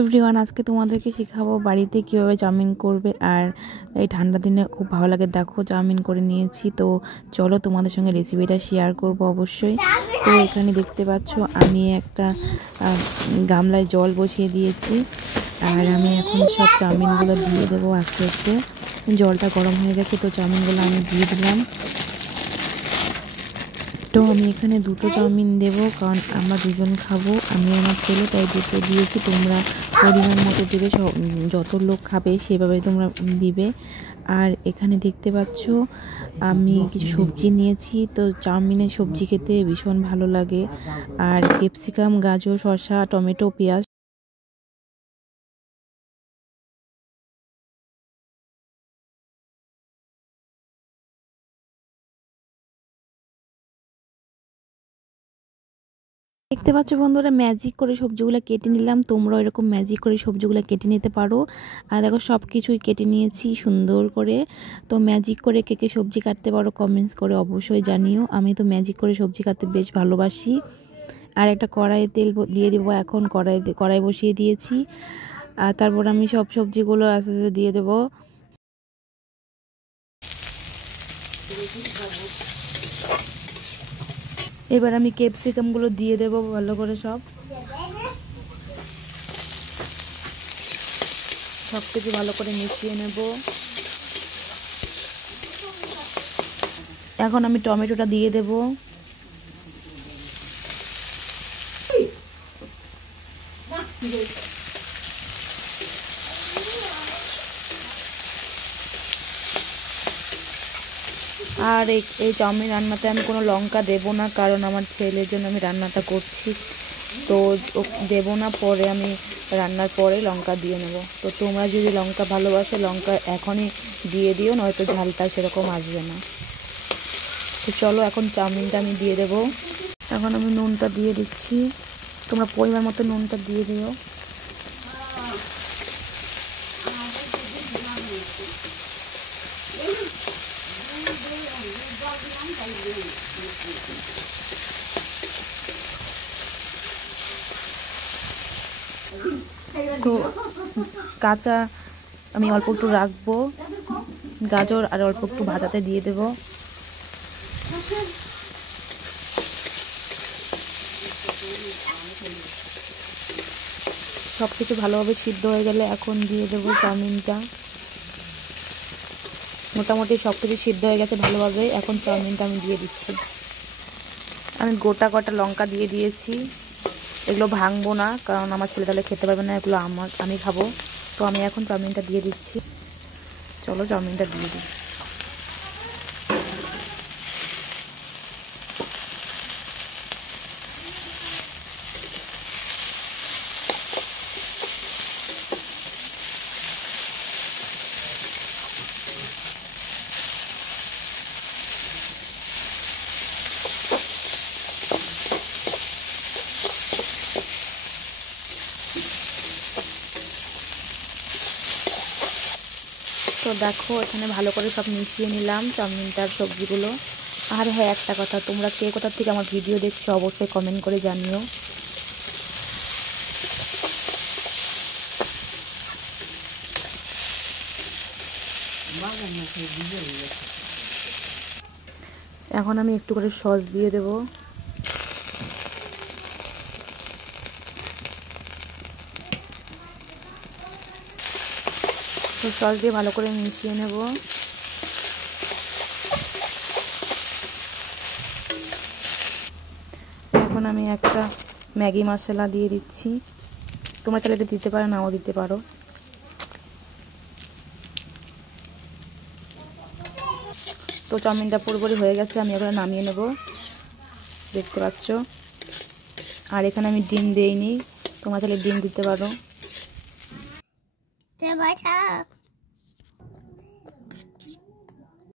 Everyone, আজকে তোমাদেরকে শেখাবো বাড়িতে কীভাবে চাউমিন করবে। আর এই ঠান্ডা দিনে খুব ভালো লাগে। দেখো চাউমিন করে নিয়েছি, তো চলো তোমাদের সঙ্গে রেসিপিটা শেয়ার করব অবশ্যই। তো এখানে দেখতে পাচ্ছ আমি একটা গামলায় জল বসিয়ে দিয়েছি, আর আমি এখন সব চাউমিনগুলো দিয়ে দেবো আস্তে আস্তে। জলটা গরম হয়ে গেছে, তো চাউমিনগুলো আমি দিয়ে দিলাম। তো আমি এখানে দুটো চাউমিন দেবো, কারণ আমরা দুজন খাবো, আমি আমার ছেলে, তাই দুটো দিয়েছি। তোমরা পরিমাণ মতো দেবে, যত লোক খাবে সেভাবে তোমরা দিবে। আর এখানে দেখতে পাচ্ছ আমি কিছু সবজি নিয়েছি, তো চাউমিনের সবজি খেতে ভীষণ ভালো লাগে। আর ক্যাপসিকাম, গাজর, শসা, টমেটো, পেঁয়াজ দেখতে পাচ্ছ বন্ধুরা, ম্যাজিক করে সবজিগুলো কেটে নিলাম। তোমরা এরকম ম্যাজিক করে সবজিগুলো কেটে নিতে পারো। আর দেখো সব কিছুই কেটে নিয়েছি সুন্দর করে। তো ম্যাজিক করে কে কে সবজি কাটতে পারো কমেন্টস করে অবশ্যই জানিও। আমি তো ম্যাজিক করে সবজি কাটতে বেশ ভালোবাসি। আর একটা কড়াইয়ে তেল দিয়ে দেবো। এখন কড়াই বসিয়ে দিয়েছি। আর তারপর আমি সব সবজিগুলো আস্তে আস্তে দিয়ে দেবো। এবার আমি ক্যাপসিকামগুলো দিয়ে দেবো ভালো করে। সব কিছু ভালো করে মিশিয়ে নেব। এখন আমি টমেটোটা দিয়ে দেব। আর এই চাউমিন রান্নাতে আমি কোনো লঙ্কা দেব না, কারণ আমার ছেলের জন্য আমি রান্নাটা করছি, তো দেব না। পরে আমি রান্নার পরে লঙ্কা দিয়ে নেব। তো তোমরা যদি লঙ্কা ভালোবাসো লঙ্কা এখনই দিয়ে দিও, নয়তো ঝালটা সেরকম আসবে না। তো চলো এখন চাউমিনটা আমি দিয়ে দেব। এখন আমি নুনটা দিয়ে দিচ্ছি, তোমরা পরিমাণ মতো নুনটা দিয়ে দিও। তো কাঁচা আমি অল্প একটু রাখবো, গাজর আর অল্প একটু ভাজাতে দিয়ে দেব। সব কিছু ভালোভাবে সিদ্ধ হয়ে গেলে এখন দিয়ে দেবো চাউমিনটা। মোটামুটি সব কিছু সিদ্ধ হয়ে গেছে ভালোভাবে, এখন চাউমিনটা আমি দিয়ে দিচ্ছি। আমি গোটা লঙ্কা দিয়ে দিয়েছি। এগুলো ভাঙবো না, কারণ আমার ছেলে তাহলে খেতে পারবে না, এগুলো আমি খাবো। তো আমি এখন চাউমিনটা দিয়ে দিচ্ছি। চলো চাউমিনটা দিয়ে দিই। তো দেখো এখানে ভালো করে সব মিশিয়ে নিলাম চাউমিনটার সবজিগুলো। আর হ্যাঁ, একটা কথা, তোমরা কে কোথা থেকে আমার ভিডিও দেখছো অবশ্যই কমেন্ট করে জানিও। এখন আমি একটু করে সস দিয়ে দেব। তো সস দিয়ে ভালো করে মিশিয়ে নেব। এখন আমি একটা ম্যাগি মশলা দিয়ে দিচ্ছি। তোমরা চাইলে এটা দিতে পারো, নাও দিতে পারো। তো চাউমিনটা পুরোপুরি হয়ে গেছে, আমি এবার নামিয়ে নেব, দেখতে পাচ্ছ। আর এখানে আমি ডিম দেইনি, তোমরা চাইলে ডিম দিতে পারো।